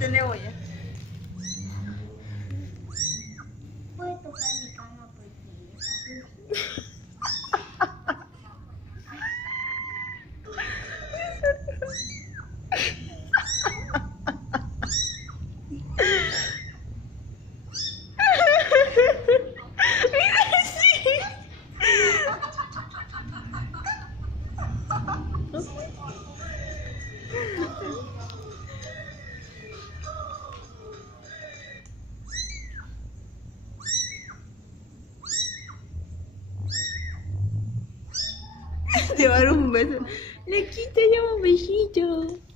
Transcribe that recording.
Tenemos ya. Puedes tocar mi cama porque Te va a dar un beso. Le quita ya un besito.